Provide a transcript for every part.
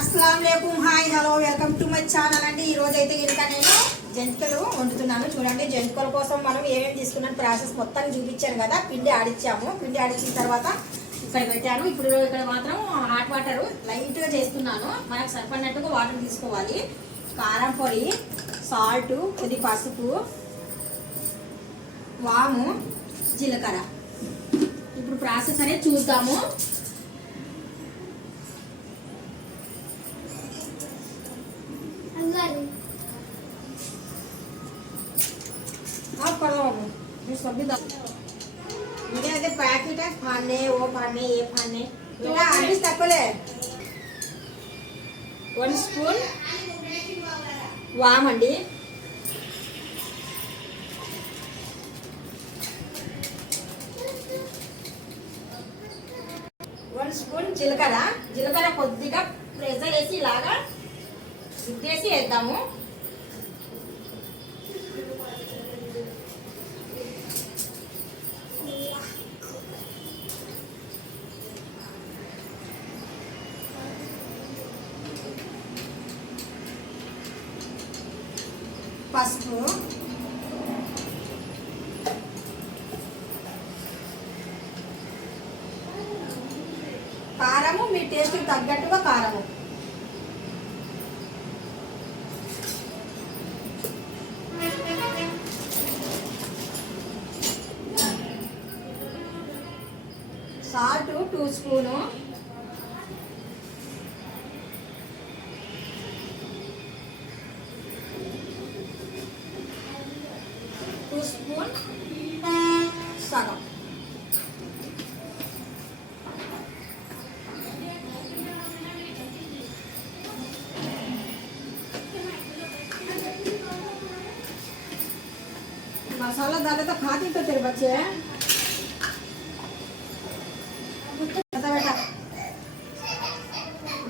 अस्सलाम वालेकुम hi hello welcome to my channel అండి। ఈ రోజు అయితే ఇంకా నేను జంతికలు వండుతున్నాను। చూడండి జంతికల కోసం మనం ఏమేమి తీసుకున్నాం ప్రాసెస్ మొత్తం చూపించాను కదా। పిండి ఆడిచ్చాము, పిండి ఆడిచ్చిన తర్వాత ఇక్కడ పెట్టాను। ఇప్పుడు ఇక్కడ మాత్రం హాట్ వాటర్ లైట్ గా చేస్తున్నాను। మనకు సరిపడినట్టుగా వాటర్ తీసుకోవాలి। కారం పొడి, సాల్ట్, కొద్ది పసుపు, వాము, జీలకర్ర। ఇప్పుడు ప్రాసెస్ అనేది చూద్దాము। अरे पैकेट है खाने वो खाने ये खाने बेटा आधी तकले 1 स्पून वाम अंडी 1 स्पून జీలకర్ర జీలకర్ర కొద్దిగా ప్రెషర్ చేసి ఇలాగా రుద్దేసి వేద్దాము। పసుపు, కారము మీ టేస్ట్ తగ్గట్టుగా కారము, సాల్ట్ 2 స్పూను, స్పూన్ సగం, मसाला डाले तो खाती तो तेरे बच्चे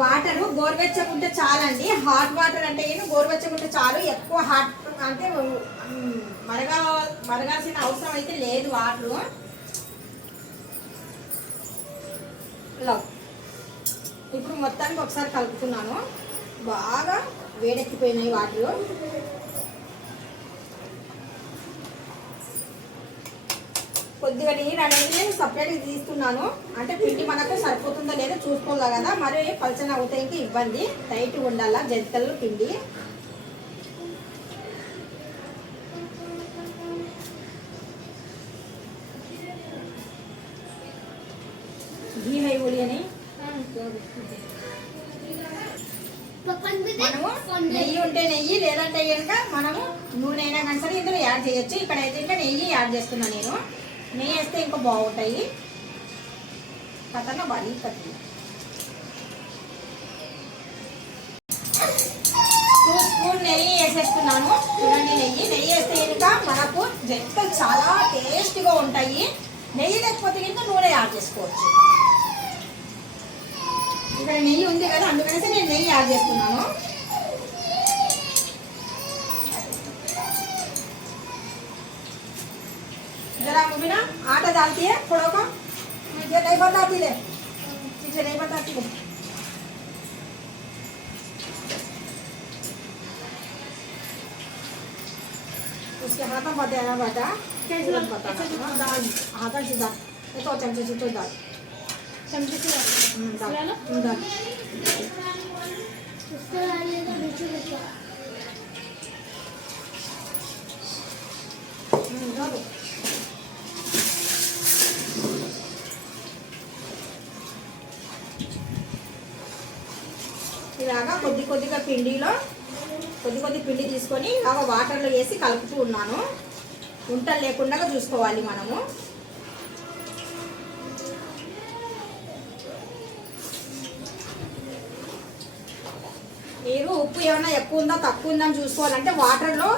వాటర్ గోరువెచ్చకుంటే చాలండి। హాట్ వాటర్ అంటే ఏమో గోరువెచ్చకుంటే చాలు, ఎక్కువ హాట్ అంటే మరగాల్సిన అవసరం అయితే లేదు వాటర్। ఇప్పుడు మొత్తానికి ఒకసారి కలుపుతున్నాను। బాగా వేడెక్కిపోయినాయి వాటర్। కొద్దిగా నీరు అనేది నేను సపరేట్గా తీస్తున్నాను, అంటే పిండి మనకు సరిపోతుందో లేదో చూసుకోవాలి కదా, మరి పలచన అవుతాయి ఇబ్బంది, టైట్గా ఉండాలా జంతికలు పిండి। घी है बोलिए नहीं మనము నెయ్యి ఉంటే నెయ్యి, లేదంటే కనుక మనము నూనె అయినా కానీ సరే ఇందులో యాడ్ చేయొచ్చు। ఇక్కడైతే ఇంకా నెయ్యి యాడ్ చేస్తున్నాను నేను, నెయ్యి వేస్తే ఇంకా బాగుంటాయి। కథన బాగా కట్టి 2 స్పూన్ నెయ్యి వేసేస్తున్నాను। చూడండి నెయ్యి వేస్తే కనుక మనకు జంతికలు చాలా టేస్ట్గా ఉంటాయి। నెయ్యి లేకపోతే కనుక నూనె యాడ్ చేసుకోవచ్చు। ఇక్కడ నెయ్యి ఉంది కదా, అందుకనేసి నేను నెయ్యి యాడ్ చేస్తున్నాను। जरा मुझे ना आटा डालती है थोड़ा का, ये नहीं बताती ले, चीजें नहीं बताती ले। उसके हाथ में बताया बेटा कैसे बताना, दाल हाथ से दाल ये तो चमचे से तो दाल चमचे से दाल दाल उसको डालने का बीच में डालो। ఇలాగా కొద్దిగా పిండిలో కొద్ది పిండి తీసుకొని ఇలాగా వాటర్లో వేసి కలుపుతూ ఉన్నాను। ఉంటలు లేకుండా చూసుకోవాలి మనము। మీరు ఉప్పు ఏమైనా ఎక్కువ ఉందా తక్కువ ఉందని చూసుకోవాలంటే వాటర్లో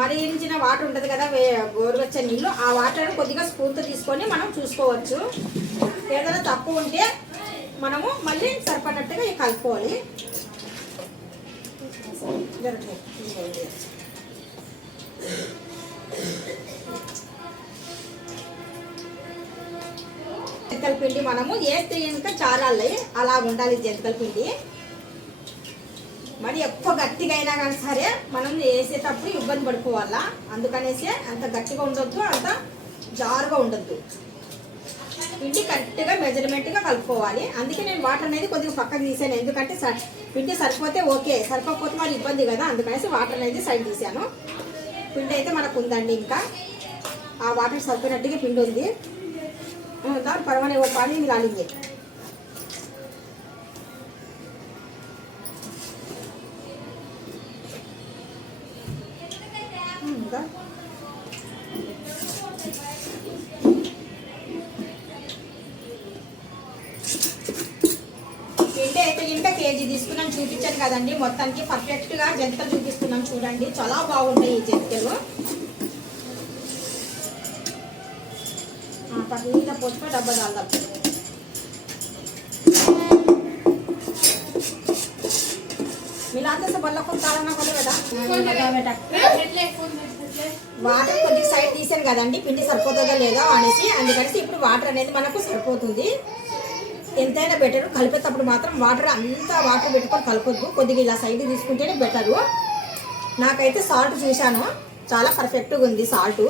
మరిగించిన వాటర్ ఉంటుంది కదా, గోరువెచ్చని నీళ్ళు, ఆ వాటర్ కొద్దిగా స్పూన్తో తీసుకొని మనం చూసుకోవచ్చు। ఏదైనా తక్కువ ఉంటే మనము మళ్ళీ సరిపడినట్టుగా కలుపుకోవాలి। జంతికల పిండి మనము వేస్తే ఇంకా చాలా అలా ఉండాలి జంతికల పిండి। మరి ఎక్కువ గట్టిగా అయినా కానీ సరే మనం వేసేటప్పుడు ఇబ్బంది పడుకోవాలా. అందుకనేసి అంత గట్టిగా ఉండొద్దు, అంత జారుగా ఉండొద్దు. పిండి కరెక్ట్గా మెజర్మెంట్గా కలుపుకోవాలి. అందుకే నేను వాటర్ అనేది కొద్దిగా పక్కకు తీసాను. ఎందుకంటే పిండి సరిపోతే ఓకే, సరిపోకపోతే మరి ఇబ్బంది కదా. అందుకనేసి వాటర్ అనేది సైడ్ తీసాను. పిండి అయితే మనకు ఉందండి. ఇంకా ఆ వాటర్ సరిపోయినట్టుగా పిండి ఉంది. దాని పరవానే ఒక పానీ మిలాలింగే. పిండి అయితే ఇంకా కేజీ తీసుకున్నాను, చూపించాను కదండి. మొత్తానికి పర్ఫెక్ట్గా జంతికలు చూపిస్తున్నాను చూడండి. చాలా బాగుంటాయి ఈ జంతికలు. పక్కన పోసుకొని డబ్బా దాల్దాం. मिलाते से बल्ला को तारना కదా. వాటర్ కొద్దిగా సైడ్ తీసాను కదండి, పిండి సరిపోతుందో లేదో అనేసి. అందుకనేసి ఇప్పుడు వాటర్ అనేది మనకు సరిపోతుంది. ఎంతైనా బెటర్. కలిపేటప్పుడు మాత్రం వాటర్ అంతా వాటర్ పెట్టుకొని కలపొద్దు, కొద్దిగా ఇలా సైడ్ తీసుకుంటేనే బెటరు. నాకైతే సాల్ట్ చూశాను, చాలా పర్ఫెక్ట్గా ఉంది. సాల్ట్,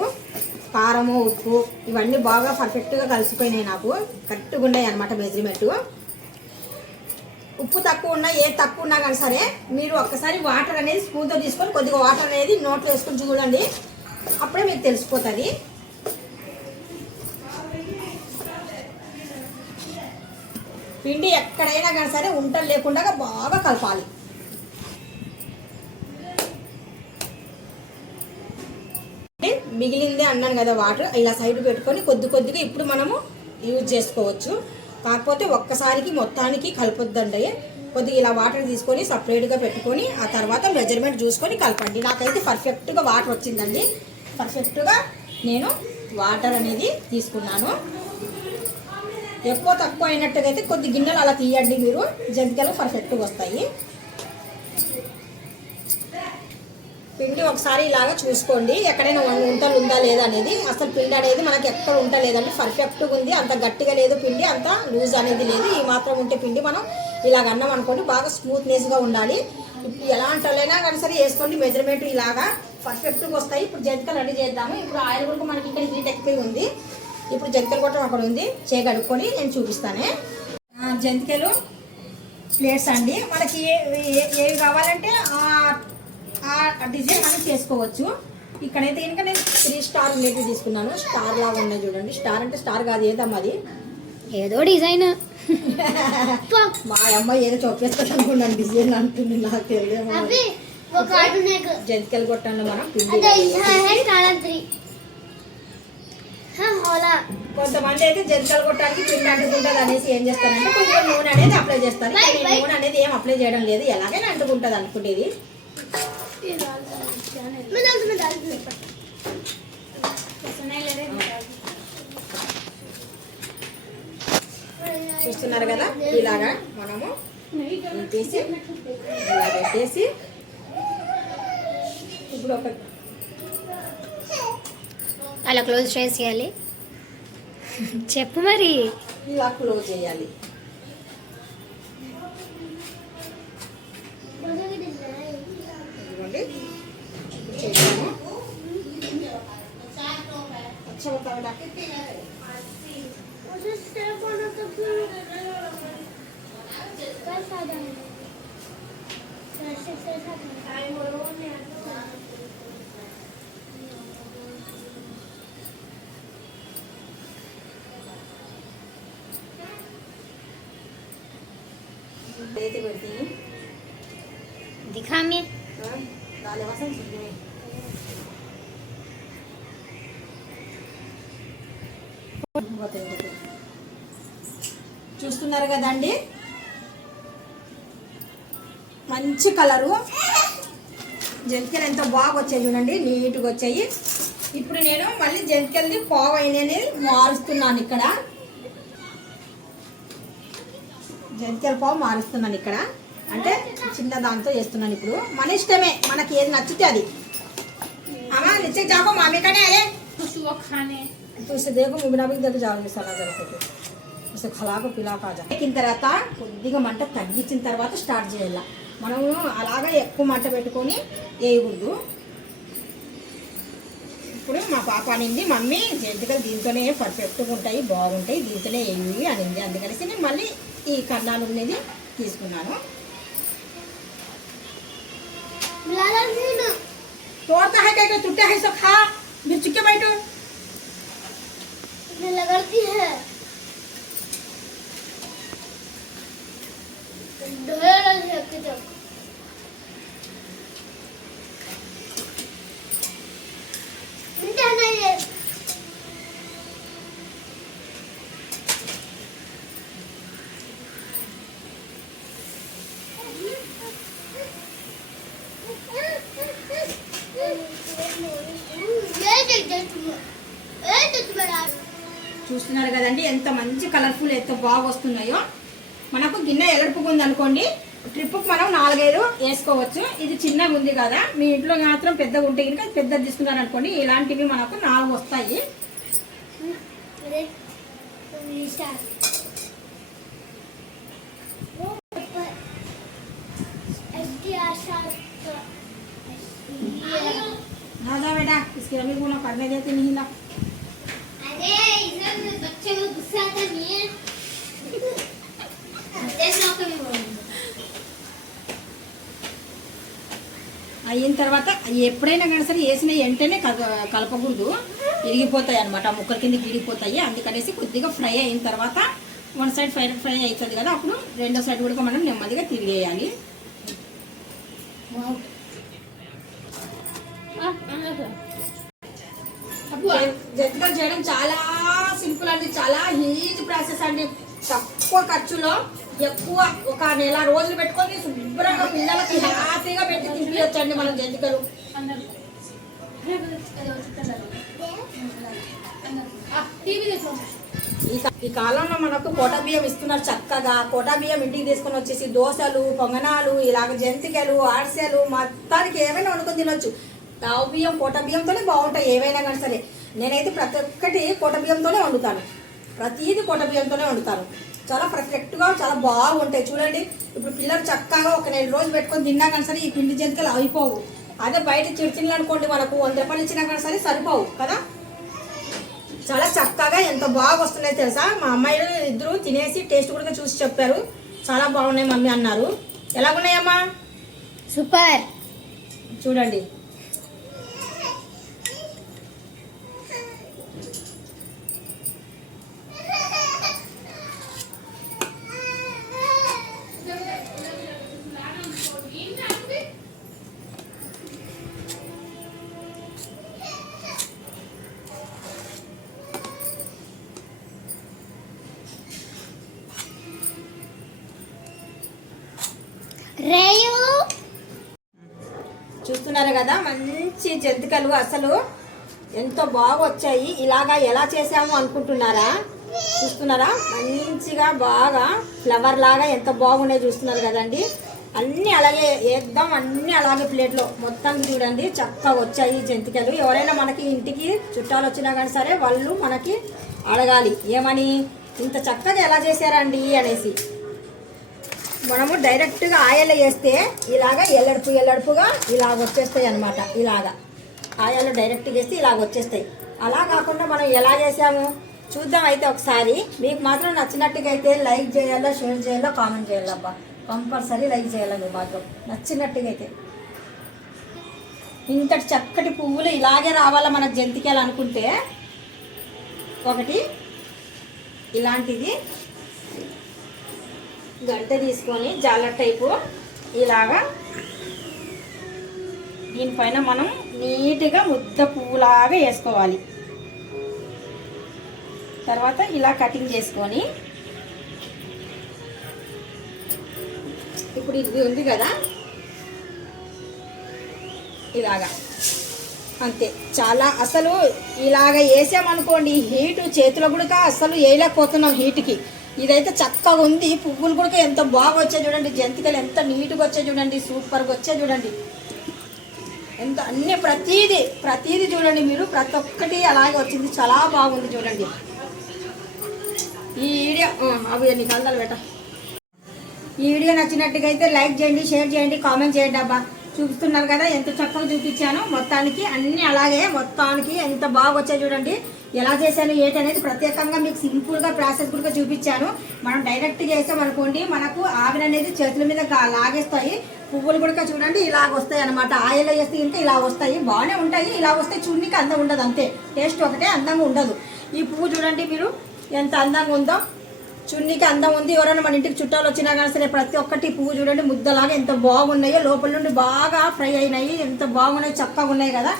కారము, ఉప్పు ఇవన్నీ బాగా పర్ఫెక్ట్గా కలిసిపోయినాయి. నాకు కరెక్ట్గా ఉన్నాయి అన్నమాట మెజర్మెంట్. ఉప్పు తక్కువ ఉన్నా, ఏ తక్కువ ఉన్నా కానీ సరే మీరు ఒక్కసారి వాటర్ అనేది స్పూన్తో తీసుకొని కొద్దిగా వాటర్ అనేది నోట్లో వేసుకొని చూడండి, అప్పుడే మీకు తెలిసిపోతుంది. పిండి ఎక్కడైనా కానీ సరే ఉంటలు లేకుండా బాగా కలపాలి. మిగిలిందే అన్నాను కదా వాటర్, ఇలా సైడ్ పెట్టుకొని కొద్ది కొద్దిగా ఇప్పుడు మనము యూజ్ చేసుకోవచ్చు. కాకపోతే ఒక్కసారికి మొత్తానికి కలపొద్దండి. కొద్దిగా ఇలా వాటర్ తీసుకొని సపరేట్గా పెట్టుకొని ఆ తర్వాత మెజర్మెంట్ చూసుకొని కలపండి. నాకైతే పర్ఫెక్ట్గా వాటర్ వచ్చిందండి. పర్ఫెక్ట్గా నేను వాటర్ అనేది తీసుకున్నాను. ఎక్కువ తక్కువ అయినట్టుగా అయితే కొద్ది గిన్నెలు అలా తీయండి మీరు, జంతికలు పర్ఫెక్ట్గా వస్తాయి. పిండి ఒకసారి ఇలాగా చూసుకోండి, ఎక్కడైనా ఉంటలు ఉందా లేదా అనేది. అసలు పిండి అనేది మనకి ఎక్కడ ఉంటలేదండి, పర్ఫెక్ట్గా ఉంది. అంత గట్టిగా లేదు పిండి, అంత లూజ్ అనేది లేదు. ఈ మాత్రం ఉంటే పిండి మనం ఇలాగ అన్నం అనుకోండి, బాగా స్మూత్నెస్గా ఉండాలి. ఇప్పుడు ఎలాంటి వాళ్ళైనా కానీ సరే వేసుకోండి, మెజర్మెంట్ ఇలాగా పర్ఫెక్ట్గా వస్తాయి. ఇప్పుడు జంతికలు రెడీ చేద్దాము. ఇప్పుడు ఆయిల్ కూడా మనకి ఇక్కడ హీట్ ఎక్కువ ఉంది. ఇప్పుడు జంతికలు కొట్టడం అక్కడ ఉంది, చేయగడుక్కొని నేను చూపిస్తానే. జంతికలు ప్లేట్స్ అండి, మనకి ఏవి కావాలంటే ఆ డిజైన్ మనం చేసుకోవచ్చు. ఇక్కడైతే కనుక నేను 3 స్టార్ ఉండేది తీసుకున్నాను. స్టార్ లాగా ఉన్నాయి చూడండి. స్టార్ అంటే స్టార్ కాదు, ఏదమ్మా అది, ఏదో డిజైన్. మా అమ్మాయి ఏదో చొప్పేస్తాను అనుకున్నాను, డిజైన్ అంటుంది, నాకు తెలియదు. జంతికలు కొట్టాను మనం పిండి. కొంతమంది అయితే జంతికలు కొట్టడానికి పిండి అంటుకుంటుంది అనేసి ఏం చేస్తారంటే కొంచెం నూనె అనేది అప్లై చేస్తారు. నూనె అనేది ఏం అప్లై చేయడం లేదు, ఎలాగైనా అంటుకుంటుంది అనుకుంటేది. చూస్తున్నారు కదా, ఇలాగా మనము తీసి ఇలా పెట్టేసి ఇప్పుడు ఒక అలా క్లోజ్ చేసేయాలి. చెప్పు మరి. ఇలా క్లోజ్ చేయాలి. ఇదిగోండి చేసాము. दिखा मैं చూస్తున్నారు కదండి, మంచి కలరు. జంతికలు ఎంత బాగా వచ్చాయి చూడండి, నీట్గా వచ్చాయి. ఇప్పుడు నేను మళ్ళీ జంతికల్ని పావు అయినని మారుస్తున్నాను. ఇక్కడ జంతికల పావు మారుస్తున్నాను. ఇక్కడ అంటే చిన్న దాంతో చేస్తున్నాను. ఇప్పుడు మన ఇష్టమే, మనకి ఏది నచ్చితే అది. అమ్మా నిచ్చే జాకో మాमी का नहीं है तो उसे देखो मुबिना भी देखो जाओ साला जरा उसे खिला को पिला का जा. తర్వాత కొద్దిగా మంట తగ్గించిన తర్వాత స్టార్ట్ చేయాలి. మనము అలాగా ఎక్కువ మంట పెట్టుకొని వేయకూడదు. ఇప్పుడు మా పాప అనింది, మమ్మీ జంతికలు దీంతోనే పర్ఫెక్ట్గా ఉంటాయి, బాగుంటాయి, దీంతోనే వేయి అనింది. అందుకనేసి నేను మళ్ళీ ఈ కన్నాలు అనేది తీసుకున్నాను. तोड़ता है क्या टूटा है सो खा मिर्च के बैठो लगती है చూస్తున్నారు కదండి ఎంత మంచి కలర్ఫుల్ ఎంత బాగా వస్తున్నాయో. మనకు గిన్నె ఎగడుపుకుంది అనుకోండి, ట్రిప్కి మనం 4-5 వేసుకోవచ్చు. ఇది చిన్నగా ఉంది కదా, మీ ఇంట్లో మాత్రం పెద్దగా ఉంటే కనుక పెద్దది తీసుకున్నారు అనుకోండి, ఇలాంటివి మనకు 4 వస్తాయి. राजा बेटा इसके अभी को ना करने देते नहीं ना. अरे इधर बच्चे को गुस्सा आता नहीं है. देखना कभी बोलेंगे. అయిన తర్వాత ఎప్పుడైనా కానీ సరే వేసిన వెంటనే కలపకూడదు, ఇరిగిపోతాయి అనమాట, ముక్కల కిందకి ఇరిగిపోతాయి. అందుకనేసి కొద్దిగా ఫ్రై అయిన తర్వాత వన్ సైడ్ ఫ్రై అవుతుంది కదా, అప్పుడు రెండో సైడ్ కూడా మనం నెమ్మదిగా తిరిగేయాలి. జంతికలు చేయడం చాలా సింపుల్ అండి, చాలా ఈజీ ప్రాసెస్ అండి. తక్కువ ఖర్చులో ఎక్కువ ఒక నెల రోజులు పెట్టుకొని శుభ్రంగా పిల్లలకి హ్యాపీగా పెట్టి తినిపించండి మనం జంతికలు. ఈ కాలంలో మనకు కోటా బియ్యం ఇస్తున్నారు చక్కగా. కోటా బియ్యం ఇంటికి తీసుకొని వచ్చేసి దోశలు, పొంగనాలు, ఇలాగ జంతికలు, అరిసెలు మొత్తానికి ఏమైనా వండుకొని తినొచ్చు. రావు బియ్యం, కోటా బియ్యంతోనే బాగుంటాయి ఏవైనా కానీ సరే. నేనైతే ప్రతి ఒక్కటి కోటా బియ్యంతోనే వండుతాను, ప్రతిదీ కోటా బియ్యంతోనే వండుతాను. చాలా పర్ఫెక్ట్గా చాలా బాగుంటాయి. చూడండి ఇప్పుడు పిల్లలు చక్కగా ఒక 4 రోజులు పెట్టుకొని తిన్నా కానీ సరే ఈ పిండి జంతికలు అయిపోవు. అదే బయట చిరుచిన్లు అనుకోండి, మనకు 100 రూపాయలు ఇచ్చినా కానీ సరే సరిపోవు కదా. చాలా చక్కగా ఎంత బాగా వస్తున్నాయి తెలుసా. మా అమ్మాయిలు ఇద్దరు తినేసి టేస్ట్ కూడా చూసి చెప్పారు, చాలా బాగున్నాయి మమ్మీ అన్నారు. ఎలాగున్నాయమ్మా? సూపర్. చూడండి రేయు చూస్తున్నారు కదా మంచి జంతికలు అసలు ఎంతో బాగా వచ్చాయి. ఇలాగా ఎలా చేసాము అనుకుంటున్నారా? చూస్తున్నారా మంచిగా బాగా ఫ్లవర్ లాగా ఎంత బాగున్నాయి చూస్తున్నారు కదండి. అన్నీ అలాగే వేద్దాం, అన్నీ అలాగే ప్లేట్లో మొత్తం చూడండి చక్కగా వచ్చాయి జంతికలు. ఎవరైనా మనకి ఇంటికి చుట్టాలు వచ్చినా కానీ సరే వాళ్ళు మనకి అడగాలి ఏమని, ఇంత చక్కగా ఎలా చేశారండి అనేసి. మనము డైరెక్ట్గా ఆయిల్లో వేస్తే ఇలాగ ఎల్లడుపుగా ఇలాగ వచ్చేస్తాయి అనమాట. ఇలాగా ఆయిల్లో డైరెక్ట్గా వేస్తే ఇలాగ వచ్చేస్తాయి. అలా కాకుండా మనం ఎలా చేసాము చూద్దాం అయితే ఒకసారి. మీకు మాత్రం నచ్చినట్టుగా అయితే లైక్ చేయాలా, షేర్ చేయాలా, కామెంట్ చేయాలబ్బా. కంపల్సరీ లైక్ చేయాలి మీరు మాత్రం నచ్చినట్టుగా అయితే. ఇంతటి చక్కటి పువ్వులు ఇలాగే రావాలా మనకు జంతికలు అనుకుంటే, ఒకటి ఇలాంటిది గంట తీసుకొని జాలర్ టైపు ఇలాగా దీనిపైన మనం నీట్గా ముద్ద పువ్వులాగా వేసుకోవాలి. తర్వాత ఇలా కటింగ్ చేసుకొని ఇప్పుడు ఇది ఉంది కదా ఇలాగా అంతే చాలా. అసలు ఇలాగ వేసామనుకోండి హీటు చేతిలో కూడా అసలు వేయలేకపోతున్నాం హీట్కి. ఇదైతే చక్కగా ఉంది. పువ్వులు కూడా ఎంత బాగా వచ్చాయి చూడండి, జంతికలు ఎంత నీట్గా వచ్చాయి చూడండి, సూపర్గా వచ్చాయి చూడండి. ఎంత అన్నీ ప్రతీది చూడండి మీరు, ప్రతి ఒక్కటి అలాగే వచ్చింది, చాలా బాగుంది చూడండి. ఈ వీడియో అవి ఎన్ని కాంతాలు బేట ఈ వీడియో నచ్చినట్టుగా అయితే లైక్ చేయండి, షేర్ చేయండి, కామెంట్ చేయండి అబ్బా. చూపిస్తున్నారు కదా ఎంత చక్కగా చూపించాను. మొత్తానికి అన్ని అలాగే మొత్తానికి ఎంత బాగా వచ్చాయి చూడండి. ఎలా చేశాను ఏంటి అనేది ప్రత్యేకంగా మీకు సింపుల్గా ప్రాసెస్ కూడా చూపించాను. మనం డైరెక్ట్గా వేసాం అనుకోండి మనకు ఆవిరి అనేది చేతుల మీద లాగేస్తాయి. పువ్వులు కూడా చూడండి ఇలాగ వస్తాయి అనమాట. ఆయిల్ వేస్తే ఇంకా ఇలా వస్తాయి, బాగానే ఉంటాయి. ఇలా వస్తే చూడనికి అందం ఉండదు, అంతే టేస్ట్ ఒకటే, అందంగా ఉండదు. ఈ పువ్వు చూడండి మీరు ఎంత అందంగా ఉందో, చున్నీకి అందం ఉంది. ఎవరైనా మన ఇంటికి చుట్టాలు వచ్చినా కానీ సరే ప్రతి ఒక్కటి పువ్వు చూడండి ముద్దలాగా ఎంత బాగున్నాయో, లోపల నుండి బాగా ఫ్రై అయినాయి, ఎంత బాగున్నాయి, చక్కగా ఉన్నాయి కదా.